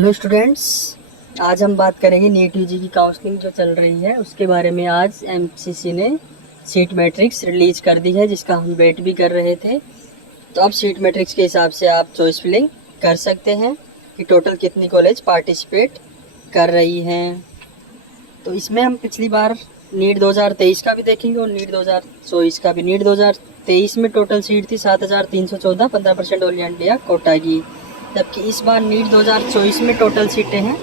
Hello students, आज हम बात करेंगे नीट यूजी की काउंसलिंग जो चल रही है उसके बारे में। आज एमसीसी ने सीट मैट्रिक्स रिलीज कर दी है जिसका हम वेट भी कर रहे थे। तो अब सीट मैट्रिक्स के हिसाब से आप चॉइस फिलिंग कर सकते हैं कि टोटल कितनी कॉलेज पार्टिसिपेट कर रही हैं। तो इसमें हम पिछली बार नीट 2023 का भी देखेंगे और नीट 2024 का भी। नीट 2023 में टोटल सीट थी 7314, 15% ऑल इंडिया कोटा की। जबकि इस बार नीट 2024 में टोटल सीटें हैं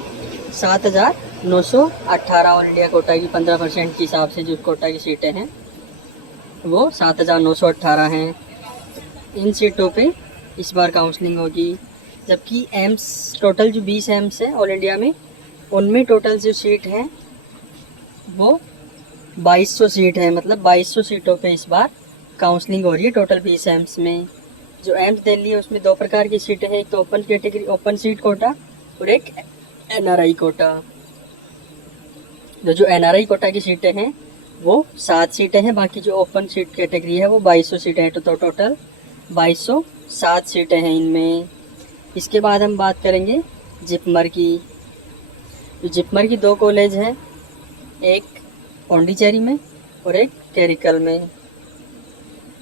7918 ऑल इंडिया कोटा की। 15% के हिसाब से जो कोटा की सीटें हैं वो 7918 हैं। इन सीटों पे इस बार काउंसलिंग होगी। जबकि एम्स टोटल जो 20 एम्स हैं ऑल इंडिया में, उनमें टोटल जो सीट हैं वो 2200 सीट है। मतलब 2200 सीटों पे इस बार काउंसलिंग हो रही है टोटल 20 एम्स में। जो एम्स दिल्ली है उसमें दो प्रकार की सीटें हैं, एक तो open category open seat quota और एक एनआरआई कोटा। जो एनआरआई कोटा की सीटें हैं वो 7 सीटें हैं, बाकी जो ओपन सीट कैटेगरी है वो 2200 सीटें हैं। तो टोटल 2207 सीटें हैं इनमें। इसके बाद हम बात करेंगे जिपमर की। जिपमर की दो कॉलेज हैं, एक पौंडीचेरी में और एक कैरिकल में।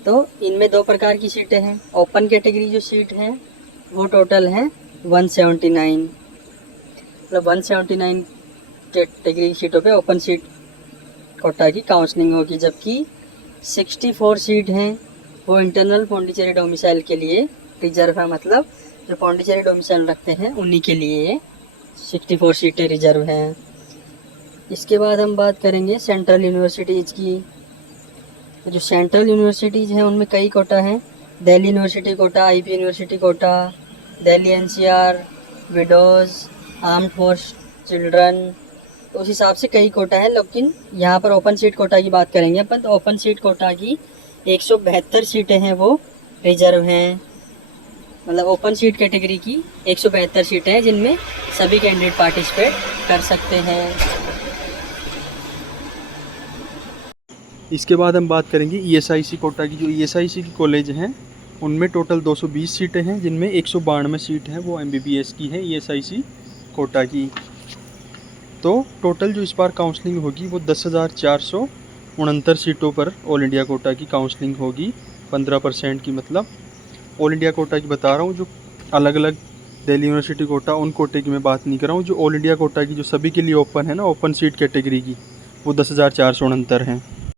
तो इनमें दो प्रकार की सीटें हैं। ओपन कैटेगरी जो सीट है वो टोटल है 179, मतलब 179 कैटेगरी सीटों पे ओपन सीट कोटा की काउंसलिंग होगी। जबकि 64 सीट हैं वो इंटरनल पौंडीचेरी डोमिसाइल के लिए रिजर्व है। मतलब जो पौंडीचेरी डोमिसाइल रखते हैं उन्हीं के लिए 64 सीटें रिजर्व हैं। इसके बाद हम बात करेंगे सेंट्रल यूनिवर्सिटीज़ की। जो सेंट्रल यूनिवर्सिटीज़ हैं उनमें कई कोटा हैं। Delhi university quota, IP university quota, Delhi NCR, widows, armed force children. तो उस हिसाब से कई कोटा है। लेकिन यहाँ पर ओपन सीट कोटा की बात करेंगे अपन। तो ओपन सीट कोटा की 172 सीटें हैं वो रिजर्व हैं। मतलब ओपन सीट कैटेगरी की 172 सीटें हैं जिनमें सभी कैंडिडेट पार्टिसिपेट कर सकते हैं। इसके बाद हम बात करेंगे ईएसआईसी कोटा की। जो ईएसआईसी की कॉलेज हैं उनमें टोटल 220 सीटें हैं जिनमें 192 सीट हैं वो एमबीबीएस की है ईएसआईसी कोटा की। तो टोटल जो इस बार काउंसलिंग होगी वो 10,469 सीटों पर ऑल इंडिया कोटा की काउंसलिंग होगी। 15% की, मतलब ऑल इंडिया कोटा की बता रहा हूँ। जो अलग अलग दिल्ली यूनिवर्सिटी कोटा उन कोटे की मैं बात नहीं कर रहा हूँ। जो ऑल इंडिया कोटा की जो सभी के लिए ओपन है ना, ओपन सीट कैटेगरी की, वो 10,469 हैं।